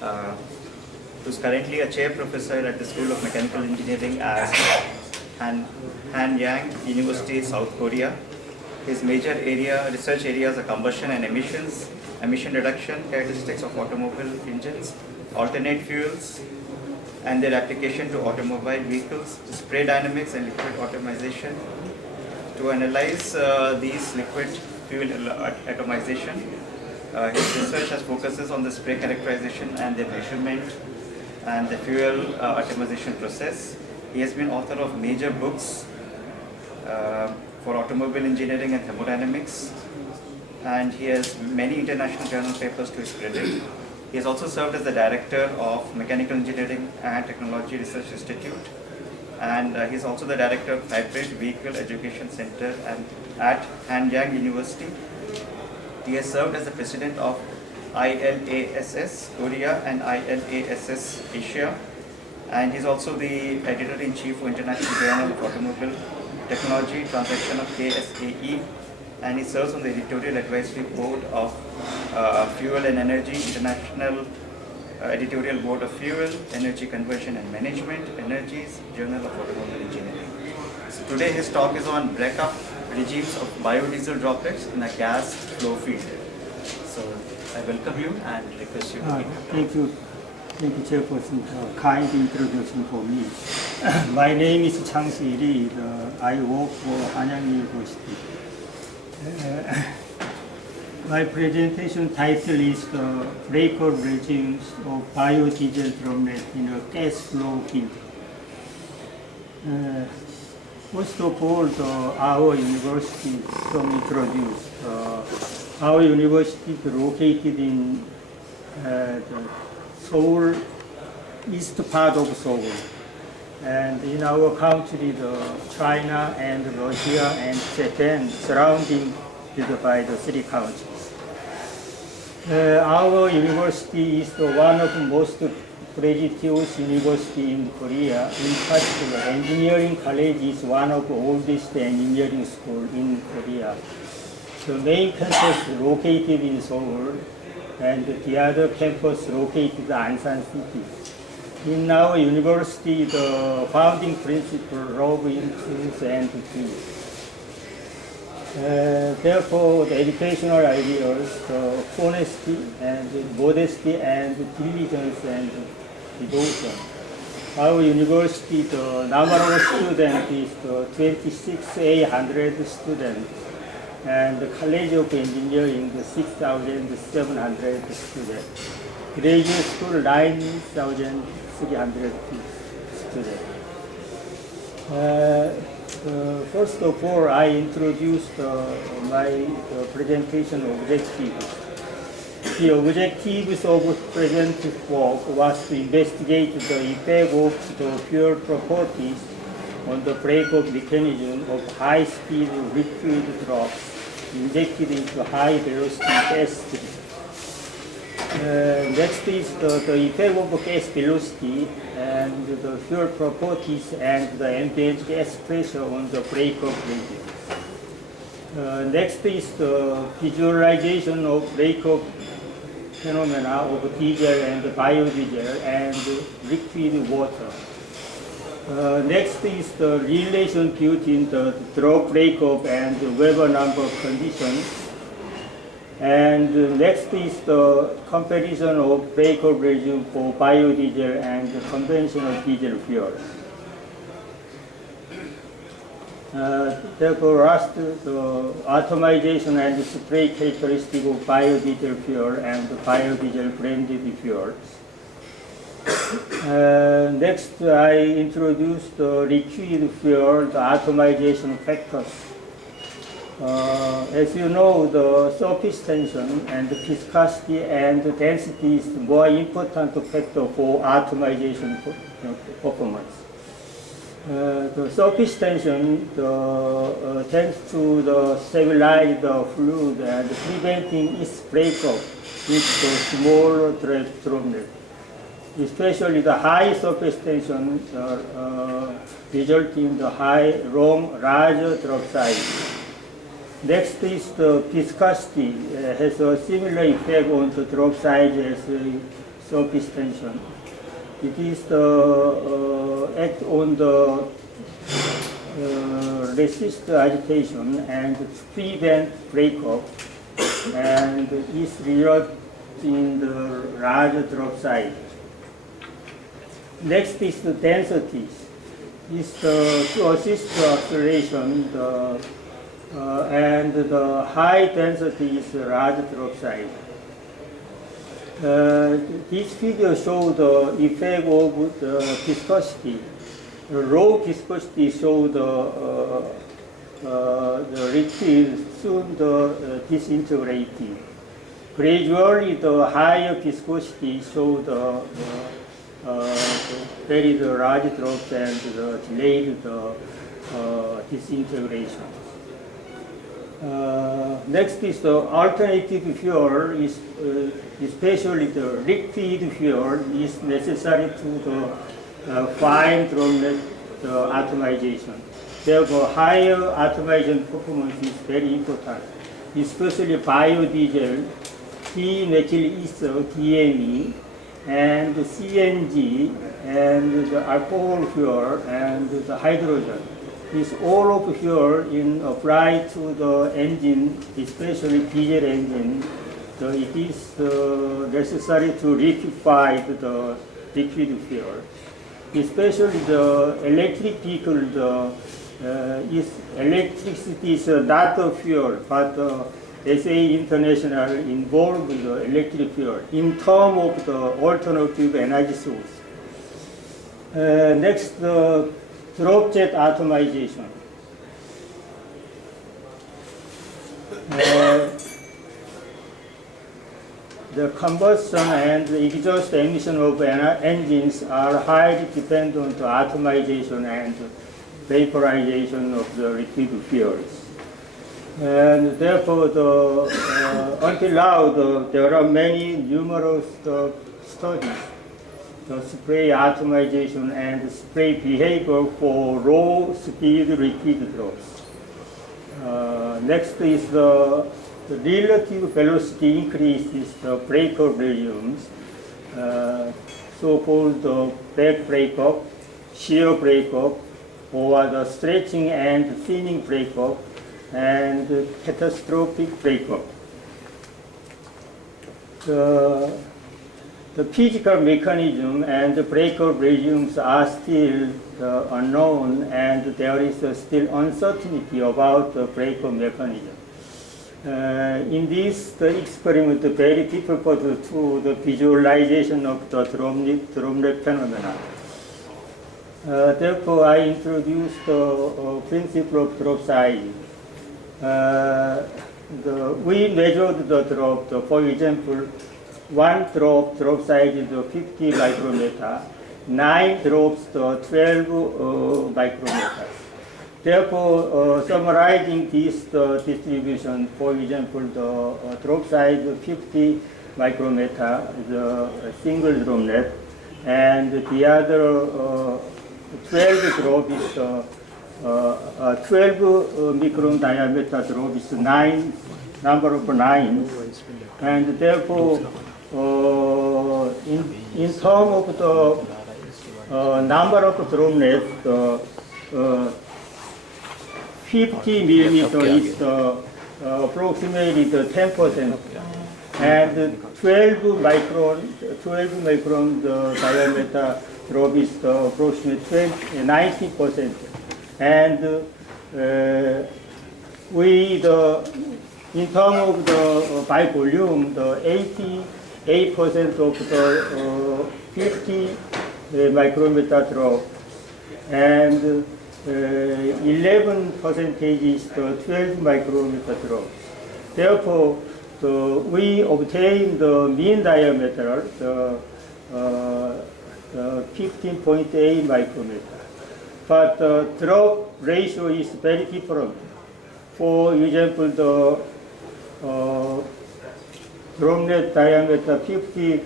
uh, who's currently a chair professor at the School of Mechanical Engineering at Hanyang University, South Korea. His major research areas are combustion and emissions, emission reduction, characteristics of automobile engines, alternate fuels, and their application to automobile vehicles, spray dynamics and liquid atomization. To analyze these liquid fuel atomization, his research has focuses on the spray characterization and the measurement and the fuel atomization process. He has been author of major books for automobile engineering and thermodynamics, and he has many international journal papers to his credit. He has also served as the director of Mechanical Engineering and Technology Research Institute, and he is also the director of Hybrid Vehicle Education Center at Hanyang University. He has served as the president of ILASS Korea and ILASS Asia, and he is also the editor-in-chief for International Journal of Automobile Technology, transaction of KSAE, and he serves on the editorial advisory board of Fuel and Energy, International editorial board of Fuel, Energy Conversion and Management, Energies, Journal of Automobile Engineering. So today his talk is on breakup regimes of biodiesel droplets in a gas flow field. So I welcome you and request you to begin. Thank you, Chairperson, kind introduction for me. My name is Chang Si-ri. I work for Hanyang University. My presentation title is the breakup regimes of biodiesel droplet in a gas flow field. First of all, our university some introduced. Our university is located in the Seoul, east part of Seoul. And in our country, China and Russia and Japan surrounding by the three countries. Our university is one of the most prestigious universities in Korea. In particular, engineering college is one of the oldest engineering schools in Korea. The main campus located in Seoul, and the other campus located in Ansan City. In our university, the founding principle love in truth and peace. Therefore, the educational ideals, the honesty and modesty and diligence and devotion. Our university, the number of students is 26,800 students, and the College of Engineering, 6,700 students. Graduate school, 9,300 students. First of all, I introduced my presentation objectives. The objectives of present work was to investigate the effect of the fuel properties on the breakup mechanism of high-speed liquid drops injected into high-velocity gas stream. Next is the effect of gas velocity and the fuel properties and the ambient gas pressure on the breakup region. Next is the visualization of breakup phenomena of diesel and biodiesel and liquid water. Next is the relation between the drop breakup and the Weber number condition. And next is the comparison of breakup regime for biodiesel and conventional diesel fuels. Therefore, last, the atomization and spray characteristic of biodiesel fuel and biodiesel blended fuels. Next, I introduced the liquid fuel, the atomization factors. As you know, the surface tension and the viscosity and the density is the more important factor for atomization performance. The surface tension tends to stabilize the fluid and preventing its breakup with the small droplet. Especially the high surface tension result in the larger drop size. Next is the viscosity has a similar effect on the drop size as surface tension. It is the act on the resist agitation and prevent breakup, and is result in the larger drop size. Next is the densities. Is to assist the acceleration, and the high density is large drop size. This figure shows the effect of the viscosity. The low viscosity shows the liquid soon disintegrating. Gradually, the higher viscosity shows the very large drops and the delayed disintegration. Next is the alternative fuel, is especially the liquid fuel is necessary to the fine droplet atomization. Therefore, higher atomization performance is very important, especially biodiesel, denatural ether, DME, and the CNG, and the alcohol fuel, and the hydrogen. This all of fuel in applied to the engine, especially diesel engine. So it is necessary to liquefy the liquid fuel. Especially the electric vehicle, electricity is not a fuel, but SA International involved the electric fuel in terms of the alternative energy source. Next, the drop jet atomization. The combustion and the exhaust emission of engines are highly dependent on atomization and vaporization of the liquid fuels. And therefore, until now, there are many numerous studies, the spray atomization and spray behavior for low speed liquid drops. Next is the relative velocity increase is the breaker volumes, so-called back breakup, shear breakup, or the stretching and thinning breakup, and catastrophic breakup. The physical mechanism and the breaker regimes are still unknown, and there is still uncertainty about the breaker mechanism. In this, the experiment is very difficult to the visualization of the droplet phenomena. Therefore, I introduced the principle of drop size. We measured the drop, for example, one drop size is 50 micrometer, 9 drops 12 micrometers. Therefore, summarizing this distribution, for example, the drop size 50 micrometer is a single droplet, and the other 12 drop is 12 micron diameter drop is 9, number of 9, and therefore in terms of the number of droplets, 50 millimeter is approximately 10%, and 12 micron diameter drop is approximately 90%. And in terms of the by volume, the 88% of the 50 micrometer drop, and 11% is the 12 micrometer drop. Therefore, we obtain the mean diameter, the 15.8 micrometer. But the drop ratio is very different. For example, the droplet diameter 50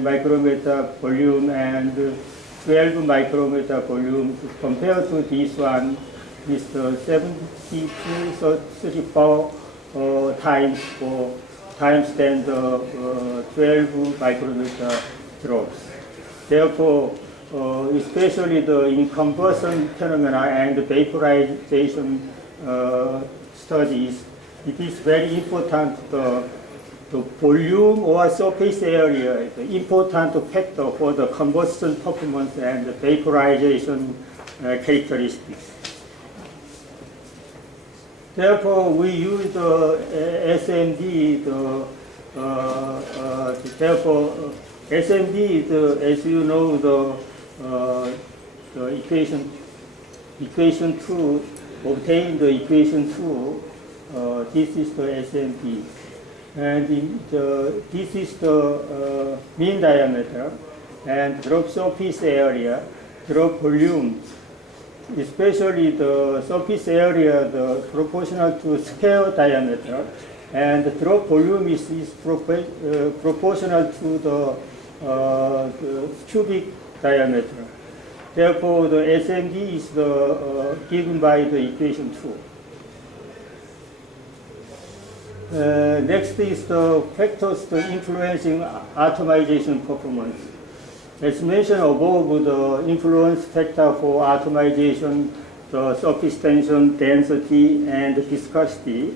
micrometer volume and 12 micrometer volume compared to this one is 72 to 34 times for times than the 12 micrometer drops. Therefore, especially in combustion phenomena and vaporization studies, it is very important the volume or surface area is an important factor for the combustion performance and the vaporization characteristics. Therefore, we use the SMD. Therefore, SMD, as you know, the equation 2, obtain the equation 2. This is the SMD. And this is the mean diameter and drop surface area, drop volume, especially the surface area, the proportional to scale diameter, and the drop volume is proportional to the cubic diameter. Therefore, the SMD is given by the equation 2. Next is the factors influencing atomization performance. As mentioned above, the influence factor for atomization, the surface tension, density, and viscosity.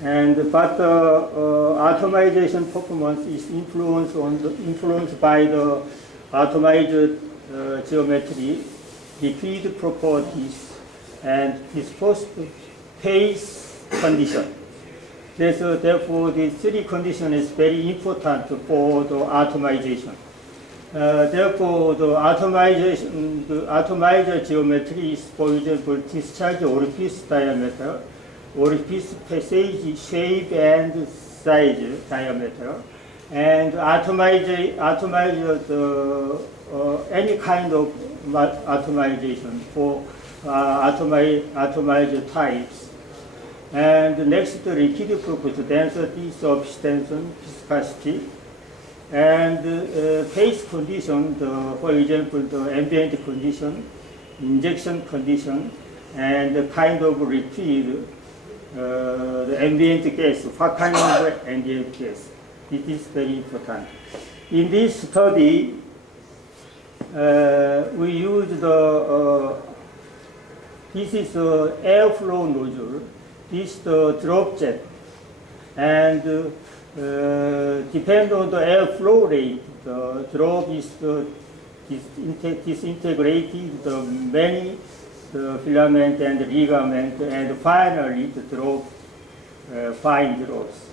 But atomization performance is influenced by the atomized geometry, liquid properties, and dispersed phase condition. Therefore, the three condition is very important for the atomization. Therefore, the atomizer geometry is, for example, discharge orifice diameter, orifice passage shape and size diameter, and atomizer any kind of atomization for atomizer types. And next, the liquid property, density, surface tension, viscosity, and phase condition, for example, the ambient condition, injection condition, and the kind of liquid, the ambient gas, what kind of ambient gas. It is very important. In this study, we use this is airflow nozzle. This the drop jet, and depend on the airflow rate, the drop is disintegrated the many filament and ligament, and finally the drop fine drops.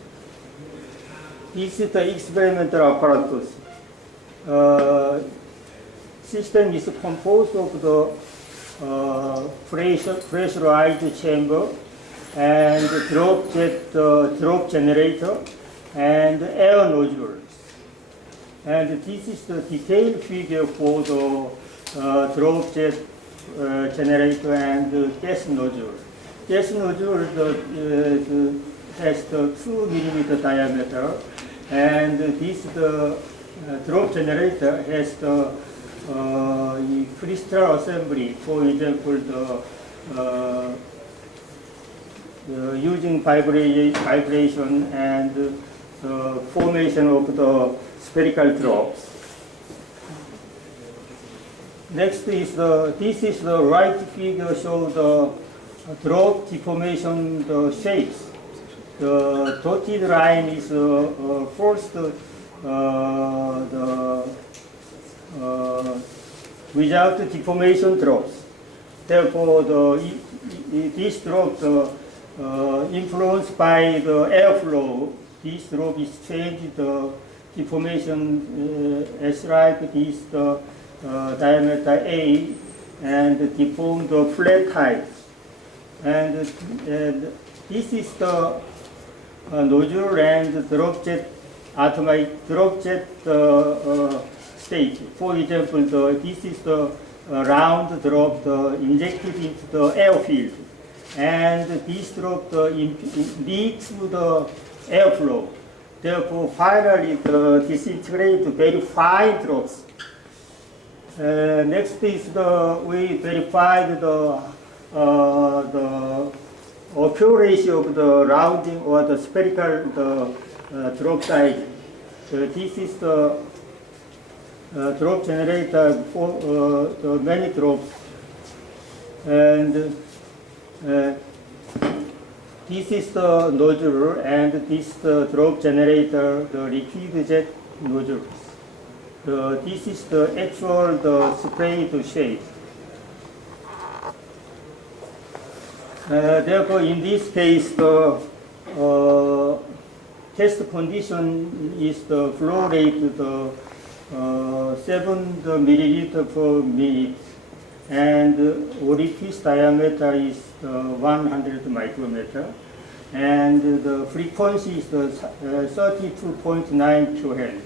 This is the experimental apparatus. System is composed of the pressurized chamber and drop generator and air nozzles. And this is the detailed figure for the drop jet generator and gas nozzle. Gas nozzle has the 2 millimeter diameter, and this drop generator has the crystal assembly. For example, using vibration and the formation of the spherical drops. Next is this is the right figure show the drop deformation shapes. The dotted line is first without deformation drops. Therefore, this drop influenced by the airflow, this drop is changed the deformation as like this diameter A, and deform the flat type. And this is the nozzle and drop jet state. For example, this is the round drop injected into the airfield, and this drop leads to the airflow. Therefore, finally, disintegrate very fine drops. Next is we verified the accuracy of the rounding or the spherical drop size. This is the drop generator for the many drops. And this is the nozzle, and this is the drop generator, the liquid jet nozzles. This is the actual sprayed shape. Therefore, in this case, the test condition is the flow rate 7 milliliter per minute, and orifice diameter is 100 micrometer, and the frequency is 32.9 kHz,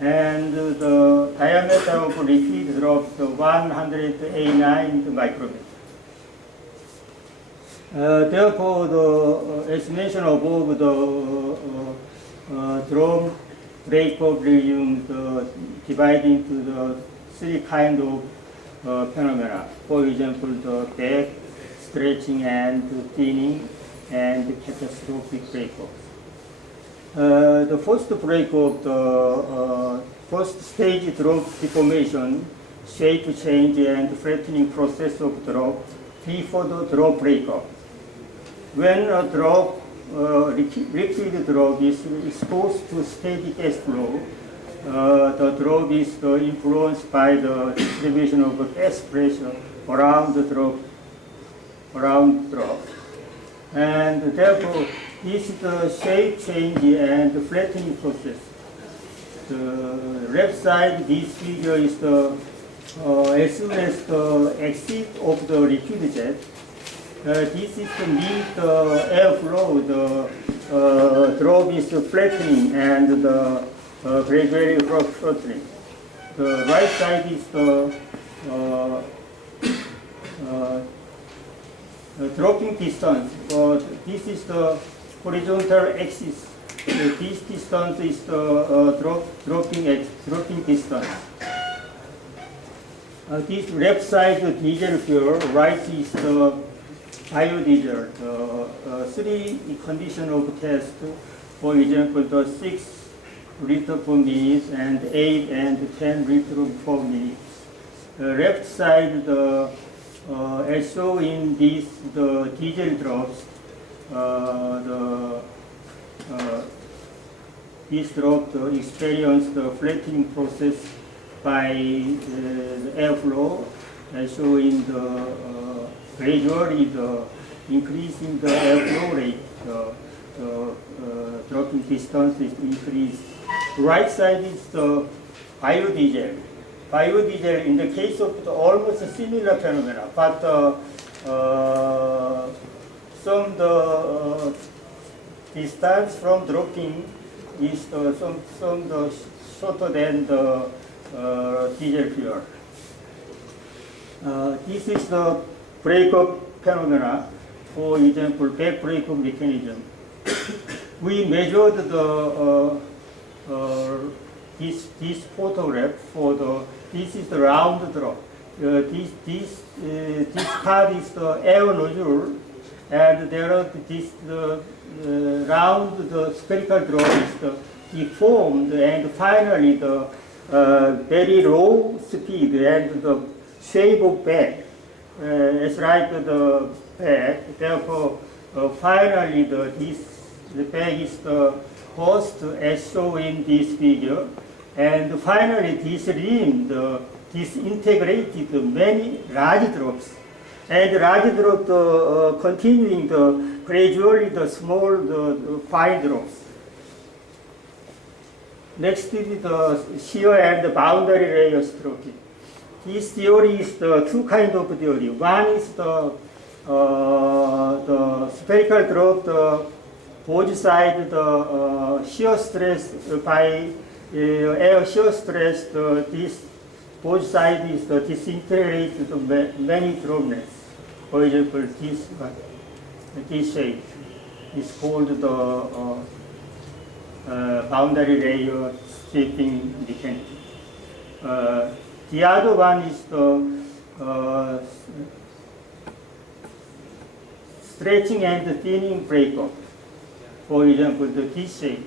and the diameter of liquid drop 189 micrometer. Therefore, as mentioned above, the drum breakup region divided into the three kinds of phenomena. For example, the back stretching and thinning and catastrophic breakup. The first breakup, the first stage drop deformation, shape change and flattening process of drop before the drop breakup. When a drop, liquid drop is exposed to steady gas flow, the drop is influenced by the distribution of gas pressure around the drop, and therefore this is the shape change and flattening process. The left side, this figure is the as soon as the exit of the liquid jet. This is to meet the airflow. The drop is flattening and the gradually flattening. The right side is the dropping distance. This is the horizontal axis. This distance is the dropping distance. This left side the diesel fuel, right is the biodiesel. The three condition of test, for example, the 6 liter per minute and 8 and 10 liter per minute. Left side, as shown in this, the diesel drops, this drop experience the flattening process by the airflow, as shown in the gradually the increasing the airflow rate, the dropping distance is increased. Right side is the biodiesel. Biodiesel, in the case of the almost a similar phenomena, but some distance from dropping is some shorter than the diesel fuel. This is the breakup phenomena. For example, back breakup mechanism. We measured this photograph for this is the round drop. This part is the air nozzle, and there are this round the spherical drop is deformed, and finally the very low speed and the shape of back is like the back. Therefore, finally the back is the host as shown in this figure, and finally this rim disintegrated many large drops, and large drop continuing gradually the small fine drops. Next is the shear and boundary layer stroking. This theory is the two kinds of theory. One is the spherical drop, both sides the shear stress by air shear stress. This both sides is the disintegrated many droplets. For example, this shape is called the boundary layer stripping mechanism. The other one is the stretching and thinning breakup. For example, this shape.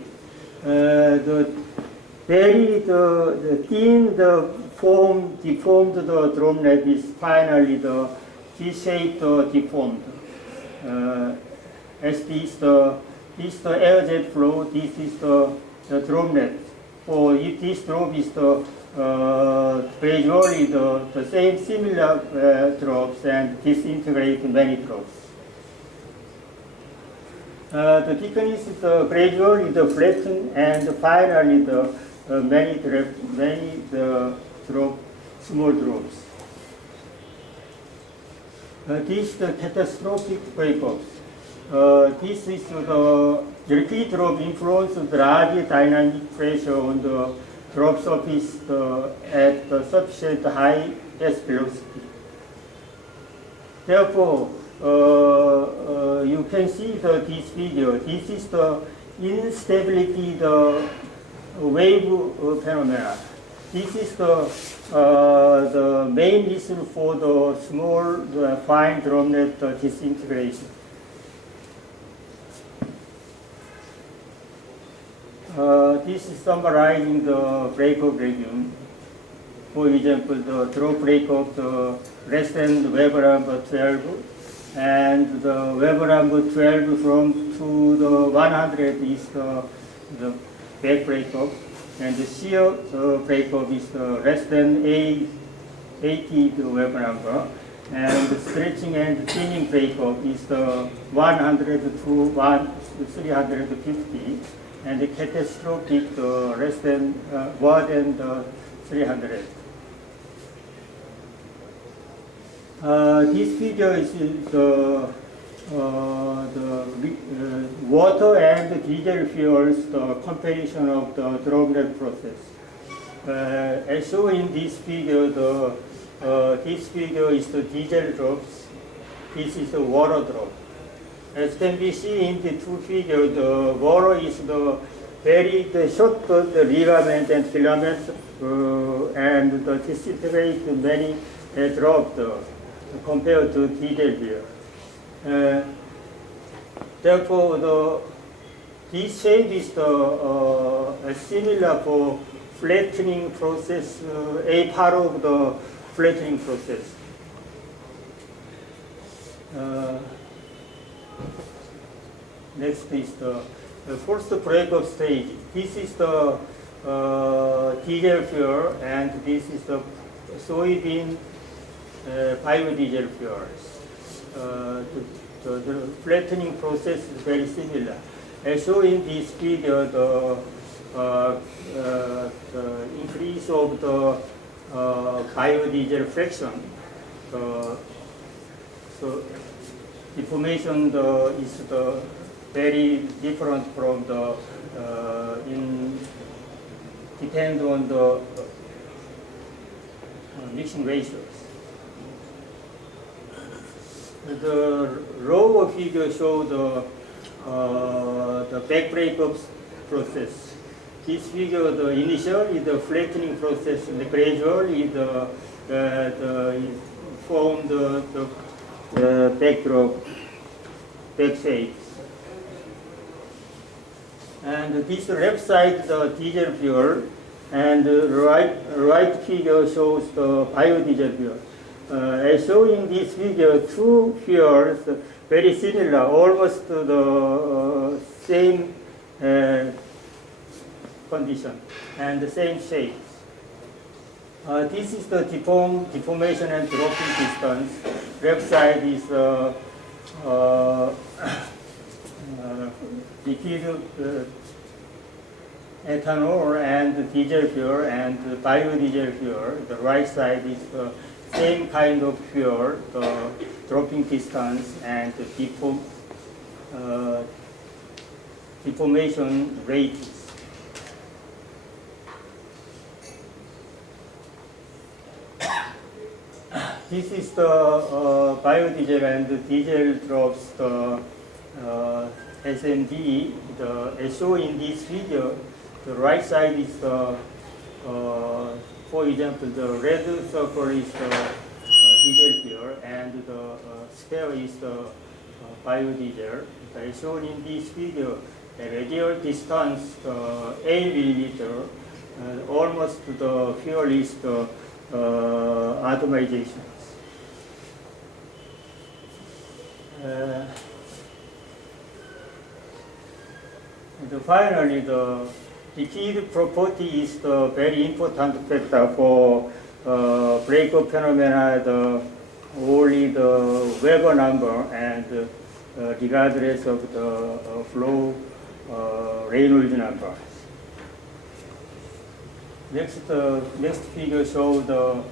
the very the thin the form deformed the drumlet is finally the T-shaped deformed. As this the air jet flow, this is the drumlet. For this drop is the gradually the same similar drops and disintegrate many drops. The thickness is gradually the flatten and finally the many drop, small drops. This is the catastrophic breakups. This is the repeat drop influence the large dynamic pressure on the drop surface at the sufficient high S velocity. Therefore, you can see this figure. This is the instability, the wave phenomena. This is the main reason for the small, fine drumlet disintegration. This is summarizing the breakup regime. For example, the drop breakup less than Weber number 12, and the Weber number 12 from to the 100 is the back breakup, and the shear breakup is less than 80 the Weber number, and the stretching and thinning breakup is the 100 to 350. And the catastrophic less than more than the 300. This figure is the water and diesel fuels, the comparison of the drumlet process. As shown in this figure, this figure is the diesel drops. This is the water drop. As can be seen in the two figures, the water is the very short the ligament and filament, and the disintegrate many dropped compared to diesel here. Therefore, this shape is similar for flattening process, a part of the flattening process. Next is the first breakup stage. This is the diesel fuel, and this is the soybean biodiesel fuels. The flattening process is very similar. As shown in this figure, the increase of the biodiesel fraction, so deformation is very different from depend on the mixing ratios. The lower figure show the back breakup process. This figure, initially the flattening process, and gradually form the backdrop, back shapes. And this left side the diesel fuel, and the right figure shows the biodiesel fuel. As shown in this figure, two fuels very similar, almost the same condition and the same shapes. This is the deformation and dropping distance. Left side is liquid ethanol and diesel fuel and biodiesel fuel. The right side is the same kind of fuel, the dropping distance and the deformation rates. This is the biodiesel and the diesel drops, the SMD. As shown in this figure, the right side is the, for example, the red circle is the diesel fuel, and the square is the biodiesel. As shown in this figure, the radial distance 8 millimeter, almost the purest atomizations. And finally, the liquid property is the very important factor for breakup phenomena, only the Weber number and regardless of the flow Reynolds number. Next figure shows the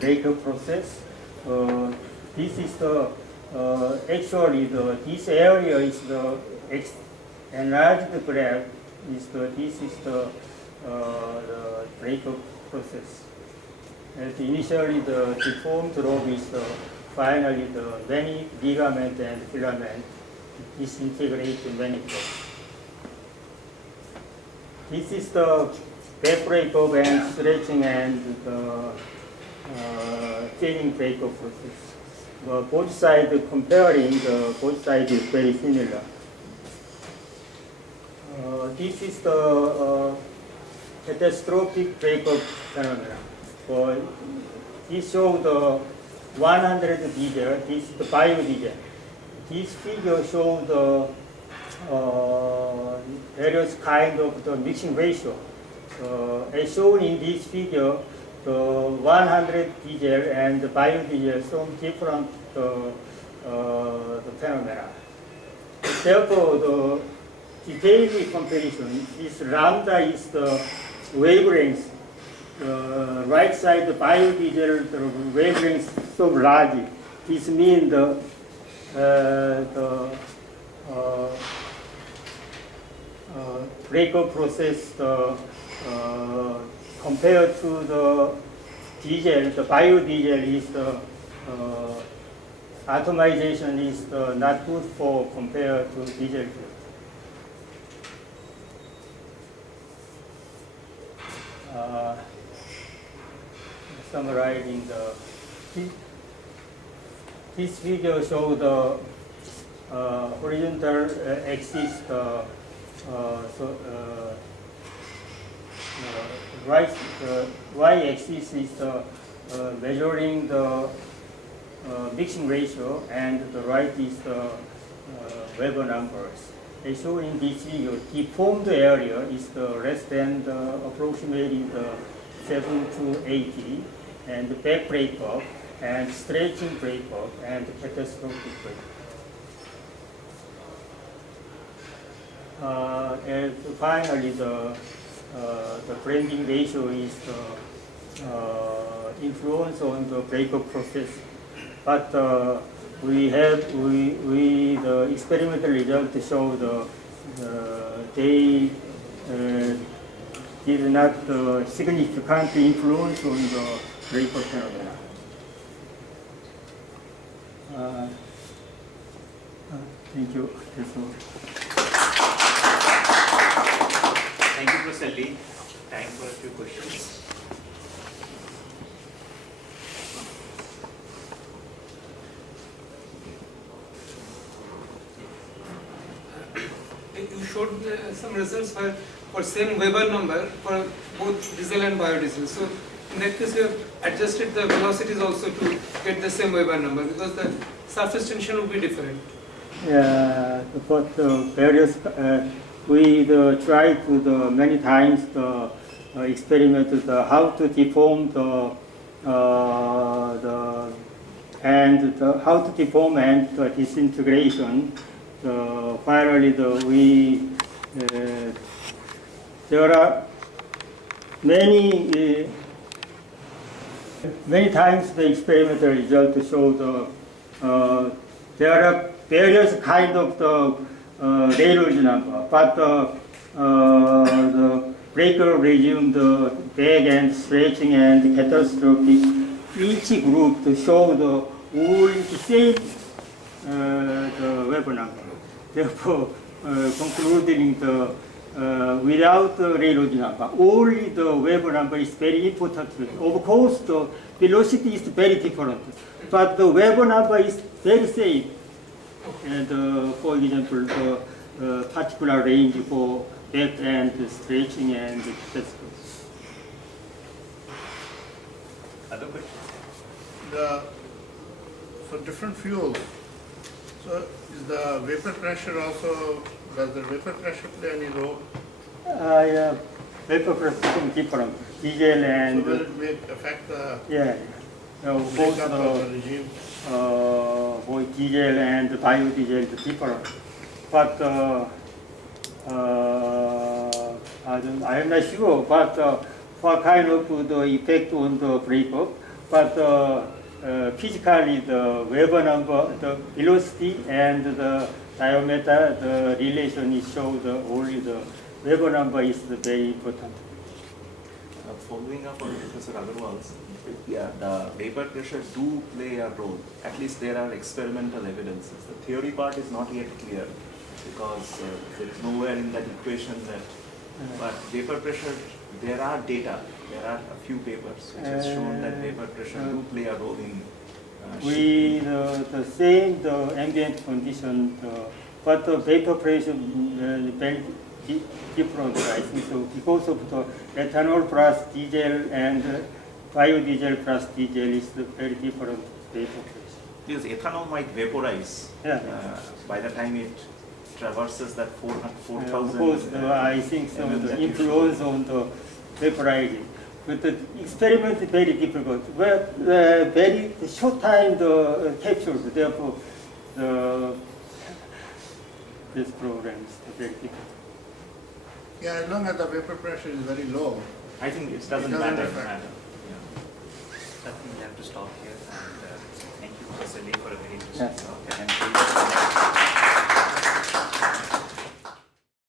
breakup process. This is the actually this area is the enlarged graph. This is the breakup process. And initially, the deformed rope is finally the many ligament and filament disintegrate to manifold. This is the back breakup and stretching and the thinning breakup process. Both sides comparing, both sides is very similar. This is the catastrophic breakup phenomenon. This shows the 100 diesel, this is the biodiesel. This figure shows the various kind of the mixing ratio. As shown in this figure, the 100 diesel and the biodiesel show different the phenomena. Therefore, the detailed comparison is lambda is the wavelength. The right side, the biodiesel, the wavelength so large. This means the breakup process compared to the diesel, the biodiesel is the atomization is not good for compared to diesel fuel. Summarizing this figure shows the horizontal axis, right, y-axis is measuring the mixing ratio, and the right is the Weber numbers. As shown in this figure, deformed area is less than approximately the 7 to 80, and the back breakup, and stretching breakup, and catastrophic breakup. And finally, the blending ratio is the influence on the breakup process. But the experimental results show they did not significant influence on the breakup phenomena. Thank you. That's all. Thank you, Professor Lee. Time for a few questions. You showed some results for same Weber number for both diesel and biodiesel. So in that case, you have adjusted the velocities also to get the same Weber number, because the surface tension would be different. Yeah, but various we tried to many times the experiment how to deform how to deform and the disintegration. Finally, there are many times the experimental results show there are various kind of the Reynolds number, but the breaker regime, the back and stretching and catastrophic, each group to show all the same the Weber number. Therefore, concluding without the Reynolds number, only the Weber number is very important. Of course, the velocity is very different, but the Weber number is very same. And for example, particular range for back end stretching and chest. Other questions? For different fuels, so is the vapor pressure also, does the vapor pressure play any role? Yeah, vapor pressure is different. Diesel and So will it affect the yeah, both breakup of the the regime? both diesel and biodiesel is different. But I am not sure. But what kind of the effect on the breakup? But physically, the Weber number, the velocity and the diameter, the relation is show the only the Weber number is the very important. Following up on Professor Agarwal's, yeah, the vapor pressure do play a role. At least there are experimental evidences. The theory part is not yet clear because there is nowhere in that equation that. But vapor pressure, there are data. There are a few papers which has shown that vapor pressure do play a role in. We the same the ambient condition, but the vapor pressure very different. I think so because of the ethanol plus diesel and biodiesel plus diesel is the very different vapor pressure. Because ethanol might vaporize by the time it traverses that 4,000. Of course, I think so. The influence on the vaporizing. But the experiment is very difficult. Well, very short time the captures. Therefore, this program is very difficult. Yeah, as long as the vapor pressure is very low. I think it doesn't It doesn't matter. affect. I think we have to stop here. And thank you, Professor Lee, for a very interesting Yeah. talk.